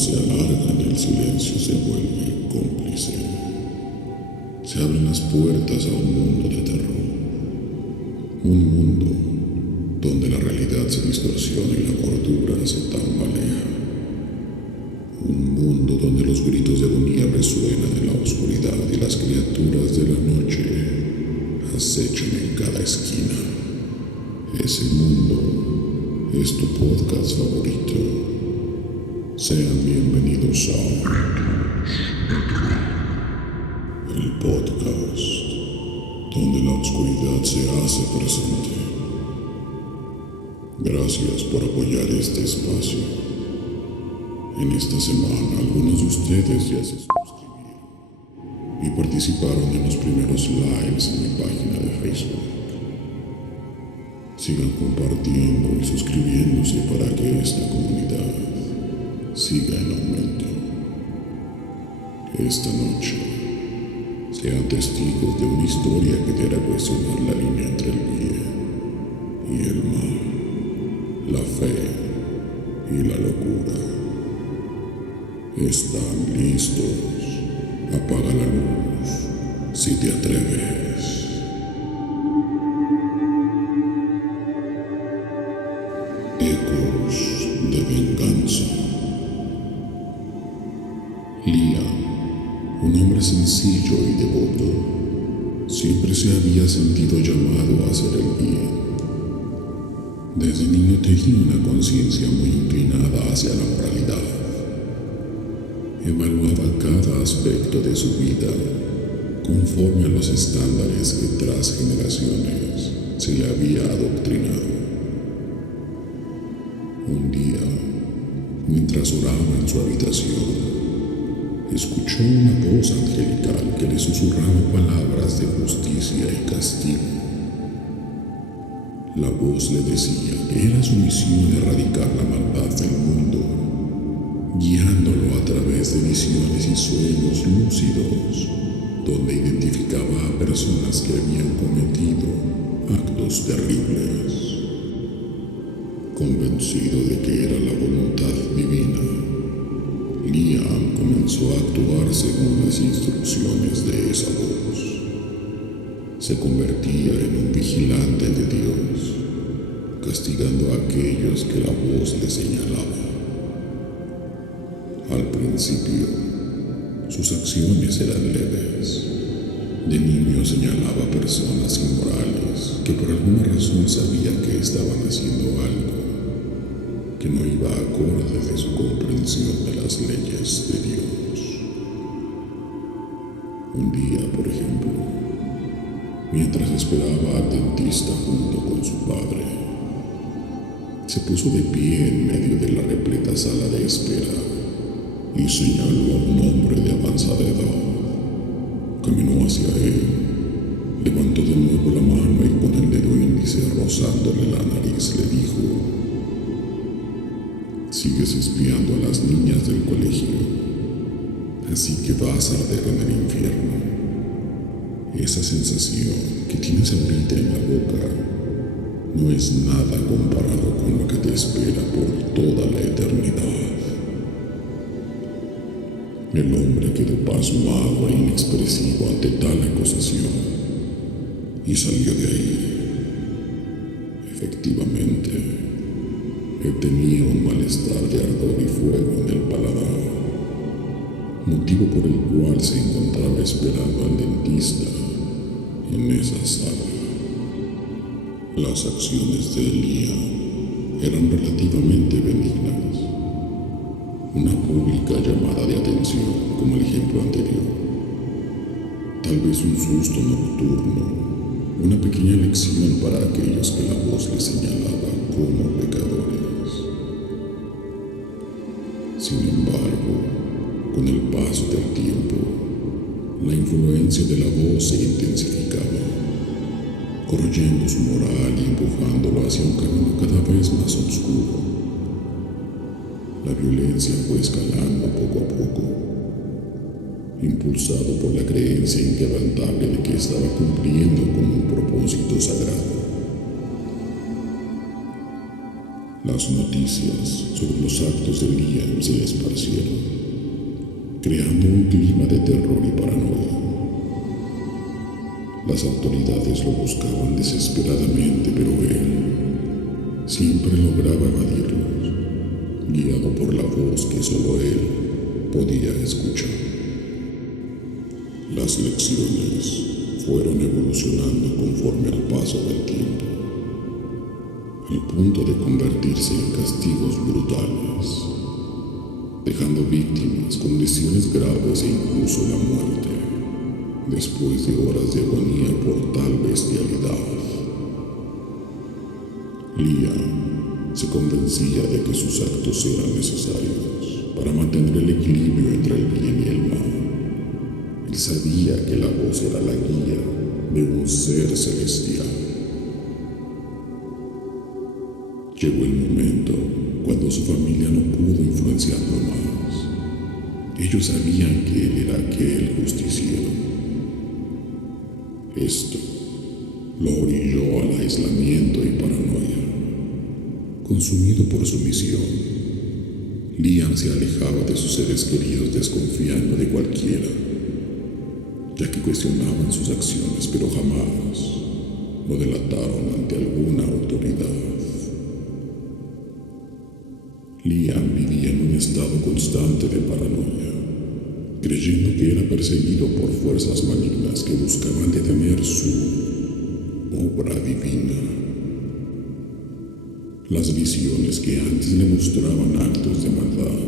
se alargan, el silencio se vuelve cómplice. Se abren las puertas a un mundo de terror. Un mundo donde la realidad se distorsiona y la cordura se tambalea. Un mundo donde los gritos de agonía resuenan en la oscuridad y las criaturas de la noche acechan en cada esquina. Ese mundo es tu podcast favorito. Sean bienvenidos a el podcast donde la oscuridad se hace presente. Gracias por apoyar este espacio. En esta semana algunos de ustedes ya se suscribieron y participaron en los primeros lives en mi página de Facebook. Sigan compartiendo y suscribiéndose para que esta comunidad siga en aumento. Esta noche sean testigos de una historia que te hará cuestionar la línea entre el bien y el mal, la fe y la locura. ¿Están listos? Apaga la luz si te atreves. Ecos de venganza. Liam, un hombre sencillo y devoto, siempre se había sentido llamado a hacer el bien. Desde niño tenía una conciencia muy inclinada hacia la moralidad. Evaluaba cada aspecto de su vida conforme a los estándares que tras generaciones se le había adoctrinado. Un día, mientras oraba en su habitación, escuchó una voz angelical que le susurraba palabras de justicia y castigo. La voz le decía que era su misión erradicar la maldad del mundo, guiándolo a través de visiones y sueños lúcidos, donde identificaba a personas que habían cometido actos terribles. Convencido de que era la voluntad divina, Liam comenzó a actuar según las instrucciones de esa voz. Se convertía en un vigilante de Dios, castigando a aquellos que la voz le señalaba. Al principio, sus acciones eran leves. De niño señalaba a personas inmorales que por alguna razón sabía que estaban haciendo algo que no iba acorde de su comprensión de las leyes de Dios. Un día, por ejemplo, mientras esperaba al dentista junto con su padre, se puso de pie en medio de la repleta sala de espera y señaló a un hombre de avanzada edad. Caminó hacia él, levantó de nuevo la mano y con el dedo índice rozándole la nariz le dijo: «Sigues espiando a las niñas del colegio, así que vas a arder en el infierno. Esa sensación que tienes ahorita en la boca no es nada comparado con lo que te espera por toda la eternidad». El hombre quedó pasmado e inexpresivo ante tal acusación y salió de ahí. Efectivamente, él tenía un malestar de ardor y fuego en el paladar, motivo por el cual se encontraba esperando al dentista en esa sala. Las acciones de Liam eran relativamente benignas. Una pública llamada de atención, como el ejemplo anterior. Tal vez un susto nocturno, una pequeña lección para aquellos que la voz les señalaba como pecadores. Sin embargo, con el paso del tiempo, la influencia de la voz se intensificaba, corroyendo su moral y empujándolo hacia un camino cada vez más oscuro. La violencia fue escalando poco a poco, impulsado por la creencia inquebrantable de que estaba cumpliendo con un propósito sagrado. Las noticias sobre los actos de Liam se esparcieron, creando un clima de terror y paranoia. Las autoridades lo buscaban desesperadamente, pero él siempre lograba evadirlos, guiado por la voz que solo él podía escuchar. Las lecciones fueron evolucionando conforme al paso del tiempo, al punto de convertirse en castigos brutales, dejando víctimas con lesiones graves e incluso la muerte, después de horas de agonía por tal bestialidad. Liam se convencía de que sus actos eran necesarios para mantener el equilibrio entre el bien y el mal. Él sabía que la voz era la guía de un ser celestial. Llegó el momento cuando su familia no pudo influenciarlo más. Ellos sabían que él era aquel justiciero. Esto lo orilló al aislamiento y paranoia. Consumido por su misión, Liam se alejaba de sus seres queridos desconfiando de cualquiera, ya que cuestionaban sus acciones, pero jamás lo delataron ante alguna autoridad. Liam vivía en un estado constante de paranoia, creyendo que era perseguido por fuerzas malignas que buscaban detener su obra divina. Las visiones que antes le mostraban actos de maldad,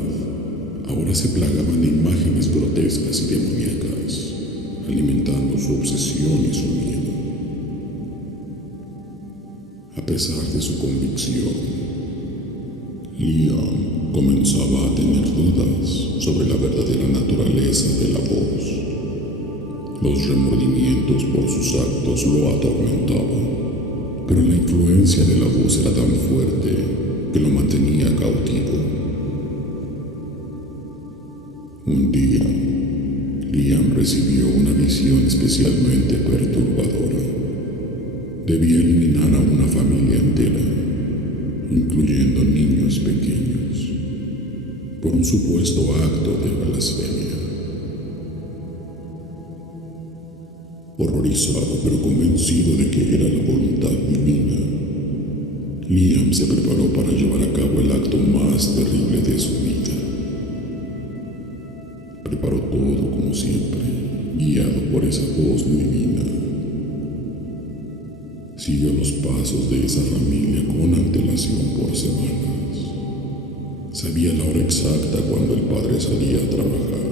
ahora se plagaban de imágenes grotescas y demoníacas, alimentando su obsesión y su miedo. A pesar de su convicción, Liam comenzaba a tener dudas sobre la verdadera naturaleza de la voz. Los remordimientos por sus actos lo atormentaban, pero la influencia de la voz era tan fuerte que lo mantenía cautivo. Un día, Liam recibió una visión especialmente perturbadora. Debía eliminar a una familia entera, incluyendo niños pequeños, por un supuesto acto de blasfemia. Horrorizado pero convencido de que era la voluntad divina, Liam se preparó para llevar a cabo el acto más terrible de su vida. Preparó todo como siempre, guiado por esa voz divina. Siguió los pasos de esa familia con antelación por semanas. Sabía la hora exacta cuando el padre salía a trabajar.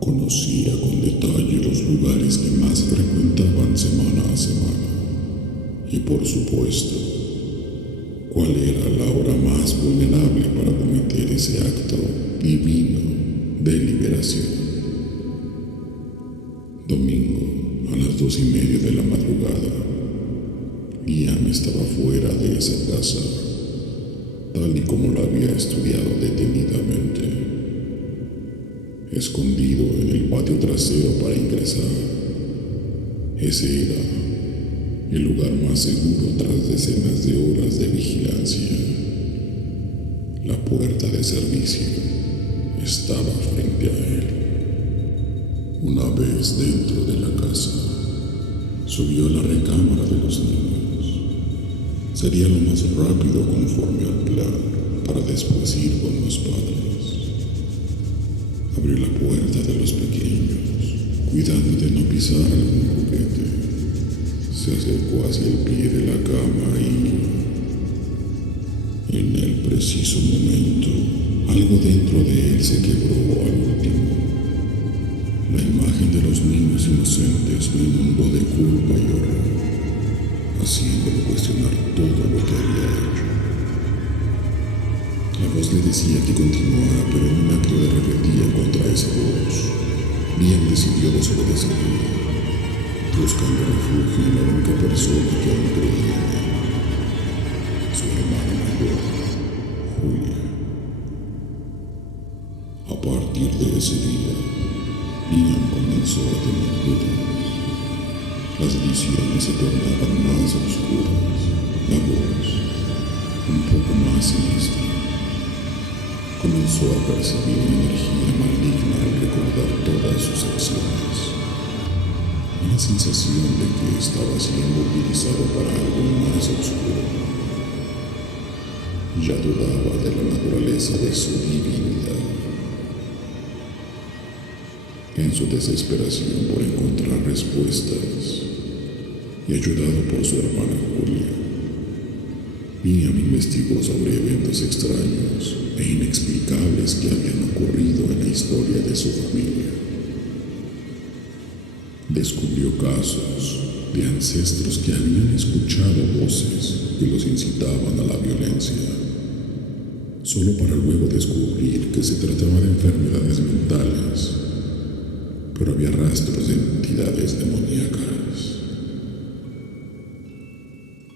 Conocía con detalle los lugares que más frecuentaban semana a semana. Y por supuesto, cuál era la hora más vulnerable para cometer ese acto divino de liberación. Domingo, a las 2:30 de la madrugada, Liam estaba fuera de esa casa, tal y como lo había estudiado detenidamente, escondido en el patio trasero para ingresar. Ese era el lugar más seguro tras decenas de horas de vigilancia. La puerta de servicio estaba frente a él. Una vez dentro de la casa, subió a la recámara de los niños. Sería lo más rápido conforme al plan para después ir con los padres. Abrió la puerta de los pequeños, cuidando de no pisar algún juguete. Se acercó hacia el pie de la cama y, en el preciso momento, algo dentro de él se quebró al último. La imagen de los niños inocentes lo inundó de culpa y horror, haciéndolo cuestionar todo lo que había hecho. La voz le decía que continuara, pero en un acto de rebeldía contra esa voz, Liam decidió desobedecerle, buscando refugio en la única persona que aún creía en él, su hermana mayor, Julia. A partir de ese día, Liam comenzó a tener dudas. Las visiones se tornaban más oscuras. La voz un poco más siniestro. Comenzó a percibir energía maligna al recordar todas sus acciones. Una sensación de que estaba siendo utilizado para algo más oscuro. Ya dudaba de la naturaleza de su divinidad. En su desesperación por encontrar respuestas, y ayudado por su hermana Julia, Liam investigó sobre eventos extraños e inexplicables que habían ocurrido en la historia de su familia. Descubrió casos de ancestros que habían escuchado voces que los incitaban a la violencia, solo para luego descubrir que se trataba de enfermedades mentales, pero había rastros de entidades demoníacas.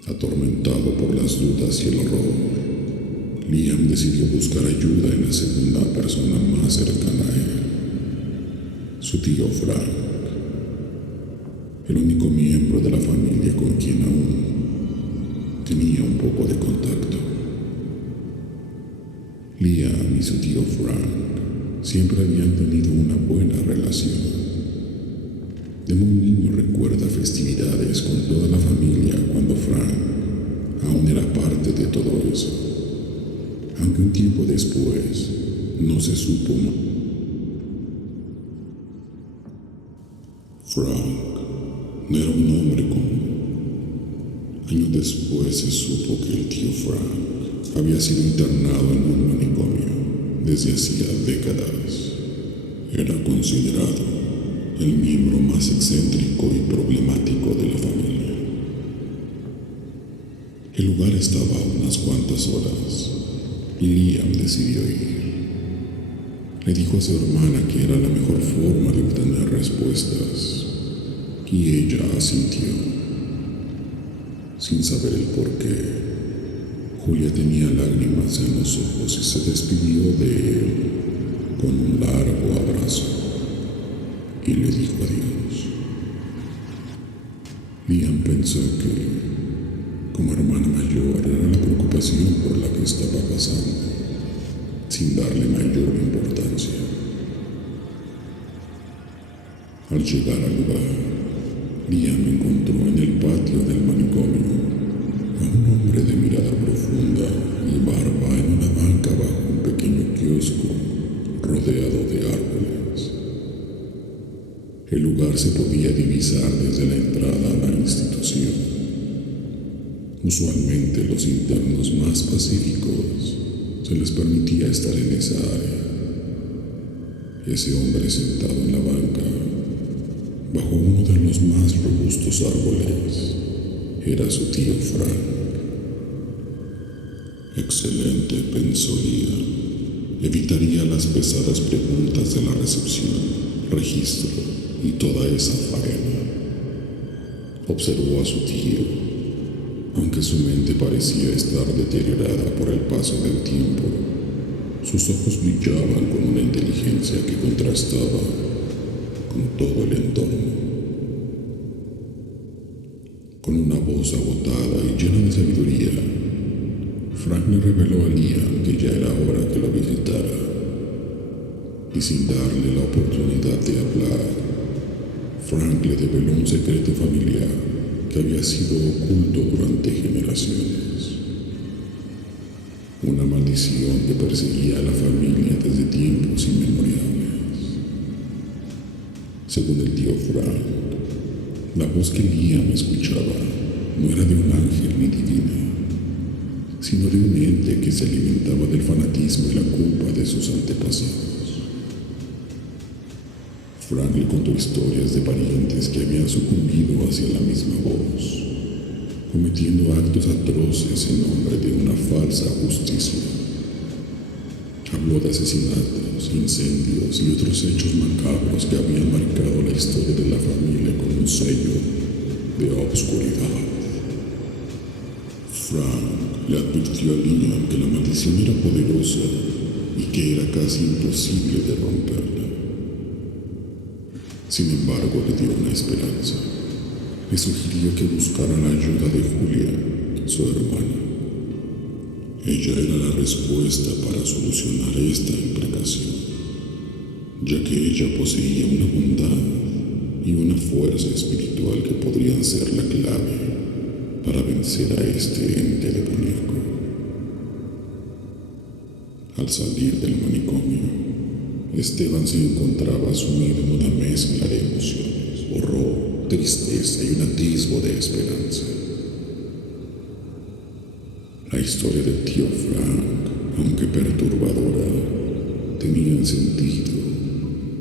Atormentado por las dudas y el horror, Liam decidió buscar ayuda en la segunda persona más cercana a él, su tío Frank, el único miembro de la familia con quien aún tenía un poco de contacto. Liam y su tío Frank siempre habían tenido una buena relación. De muy niño recuerda festividades con toda la familia cuando Frank aún era parte de todo eso, aunque un tiempo después no se supo más. Frank no era un hombre común. Años después se supo que el tío Frank había sido internado en un manicomio desde hacía décadas. Era considerado el miembro más excéntrico y problemático de la familia. El lugar estaba a unas cuantas horas y Liam decidió ir. Le dijo a su hermana que era la mejor forma de obtener respuestas y ella asintió. Sin saber el porqué, Julia tenía lágrimas en los ojos y se despidió de él con un largo abrazo y le dijo adiós. Liam pensó que, como hermana mayor, era la preocupación por la que estaba pasando, sin darle mayor importancia. Al llegar al lugar, Liam encontró en el patio del manicomio a un hombre de mirada profunda y barba en una banca bajo un pequeño kiosco rodeado de árboles. El lugar se podía divisar desde la entrada a la institución. Usualmente los internos más pacíficos se les permitía estar en esa área. Ese hombre sentado en la banca, bajo uno de los más robustos árboles, era su tío Frank. Excelente, pensó Liam. Evitaría las pesadas preguntas de la recepción, registro y toda esa faena. Observó a su tío, aunque su mente parecía estar deteriorada por el paso del tiempo. Sus ojos brillaban con una inteligencia que contrastaba con todo el entorno. Con una voz agotada y llena de sabiduría, Frank le reveló a Liam que ya era hora que lo visitara, y sin darle la oportunidad de hablar, Frank le develó un secreto familiar que había sido oculto durante generaciones. Una maldición que perseguía a la familia desde tiempos inmemoriales. Según el tío Frank, la voz que Liam escuchaba no era de un ángel ni divina, sino de un ente que se alimentaba del fanatismo y la culpa de sus antepasados. Frank le contó historias de parientes que habían sucumbido hacia la misma voz, cometiendo actos atroces en nombre de una falsa justicia. Habló de asesinatos, incendios y otros hechos macabros que habían marcado la historia de la familia con un sello de obscuridad. Frank le advirtió a Liam que la maldición era poderosa y que era casi imposible de romperla. Sin embargo, le dio una esperanza. Le sugirió que buscara la ayuda de Julia, su hermana. Ella era la respuesta para solucionar esta implicación, ya que ella poseía una bondad y una fuerza espiritual que podrían ser la clave para vencer a este ente demoníaco. Al salir del manicomio, Esteban se encontraba sumido en una mezcla de emociones, horror, tristeza y un atisbo de esperanza. La historia del tío Frank, aunque perturbadora, tenía sentido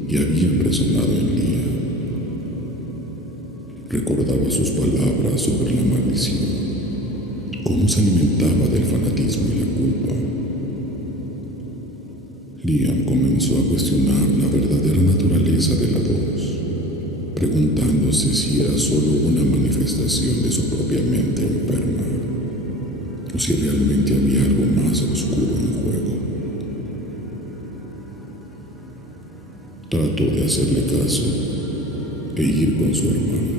y había resonado en Lía. Recordaba sus palabras sobre la maldición, cómo se alimentaba del fanatismo y la culpa. Liam comenzó a cuestionar la verdadera naturaleza de la voz, preguntándose si era solo una manifestación de su propia mente enferma, o si realmente había algo más oscuro en juego. Trató de hacerle caso e ir con su hermano,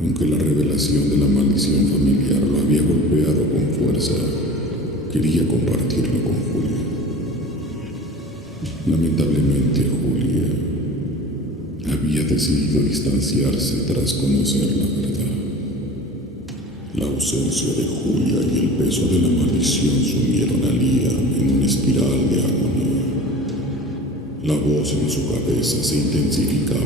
aunque la revelación de la maldición familiar lo había golpeado con fuerza. Quería compartirlo con Julia. Lamentablemente, Julia había decidido distanciarse tras conocer la verdad. La ausencia de Julia y el peso de la maldición sumieron a Liam en una espiral de agonía. La voz en su cabeza se intensificaba,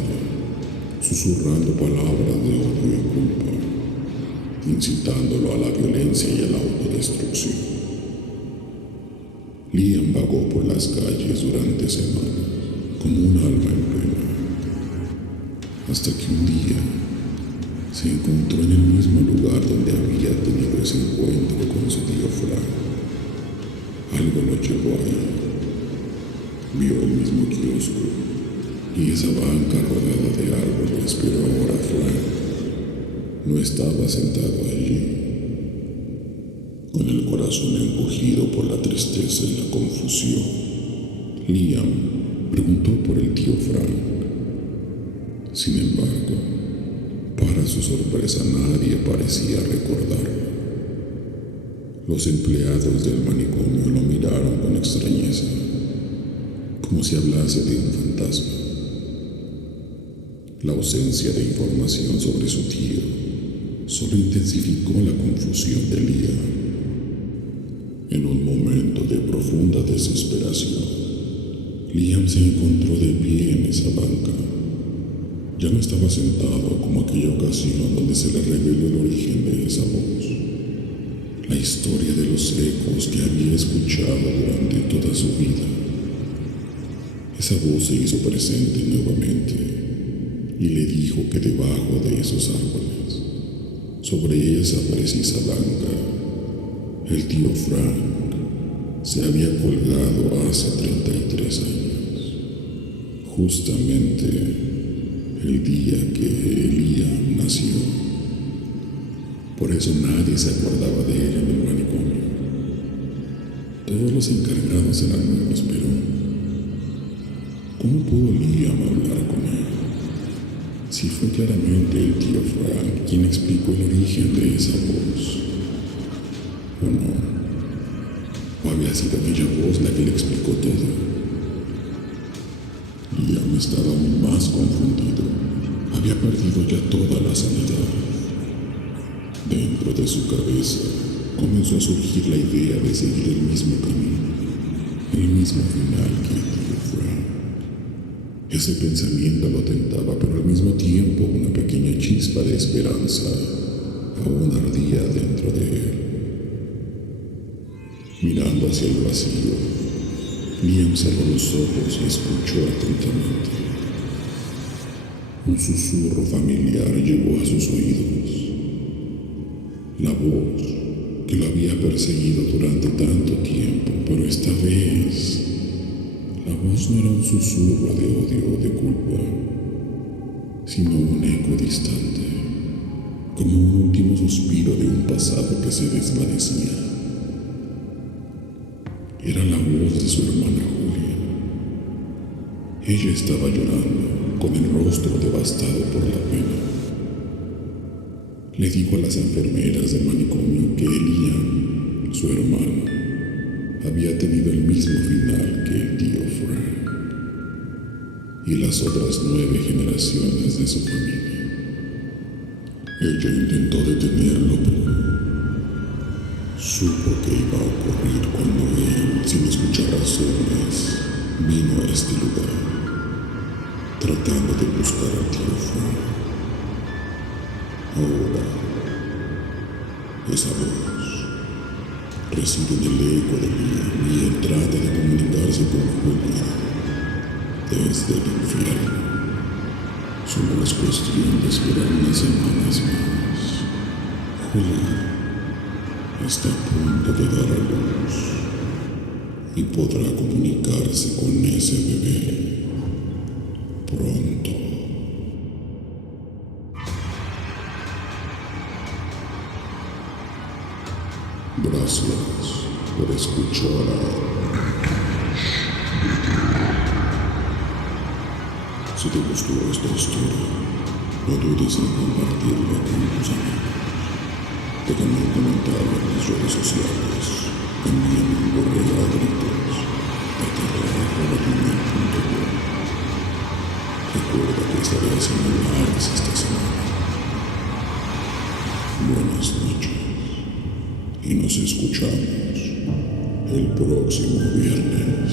susurrando palabras de odio y culpa, incitándolo a la violencia y a la autodestrucción. Liam vagó por las calles durante semanas, como un alma en pena, hasta que un día se encontró en el mismo lugar donde había tenido ese encuentro con su tío Frank. Algo lo llevó ahí. Vio el mismo kiosco y esa banca rodeada de árboles, pero ahora Frank no estaba sentado allí. Con el corazón encogido por la tristeza y la confusión, Liam preguntó por el tío Frank. Sin embargo, para su sorpresa nadie parecía recordarlo. Los empleados del manicomio lo miraron con extrañeza, como si hablase de un fantasma. La ausencia de información sobre su tío solo intensificó la confusión de Liam. En un momento de profunda desesperación, Liam se encontró de pie en esa banca. Ya no estaba sentado como aquella ocasión donde se le reveló el origen de esa voz. La historia de los ecos que había escuchado durante toda su vida. Esa voz se hizo presente nuevamente y le dijo que debajo de esos árboles, sobre esa precisa banca, el tío Frank se había colgado hace 33 años, justamente el día que Liam nació. Por eso nadie se acordaba de él en el manicomio. Todos los encargados eran nuevos, pero ¿cómo pudo Liam hablar con él? Si fue claramente el tío Frank quien explicó el origen de esa voz. ¿O no? ¿O había sido aquella voz la que le explicó todo? Liam estaba aún más confundido. Había perdido ya toda la sanidad. Dentro de su cabeza comenzó a surgir la idea de seguir el mismo camino, el mismo final que el tío Frank. Ese pensamiento lo tentaba, pero al mismo tiempo una pequeña chispa de esperanza aún ardía dentro de él. Mirando hacia el vacío, Liam cerró los ojos y escuchó atentamente. Un susurro familiar llegó a sus oídos. La voz que lo había perseguido durante tanto tiempo, pero esta vez la voz no era un susurro de odio o de culpa, sino un eco distante, como un último suspiro de un pasado que se desvanecía. Era la voz de su hermana Julia. Ella estaba llorando, con el rostro devastado por la pena. Le dijo a las enfermeras del manicomio que Liam su hermano, había tenido el mismo final que el tío Frank y las otras 9 generaciones de su familia. Ella intentó detenerlo, pero supo que iba a ocurrir cuando él, sin escuchar razones, vino a este lugar, tratando de buscar al tío Frank. Ahora, esa voz reside en el eco de mí y él trata de comunicarse con Julia desde el infierno. Solo es cuestión de esperar unas semanas más. Julia está a punto de dar a luz y podrá comunicarse con ese bebé pronto. Gracias por escuchar. Si te gustó esta historia, no dudes en compartirla con tus amigos. Déjame un comentario en mis redes sociales. Envíame un correo a gritos @gmail.com. Recuerda que estaré haciendo lives esta semana. Buenas noches y nos escuchamos el próximo viernes.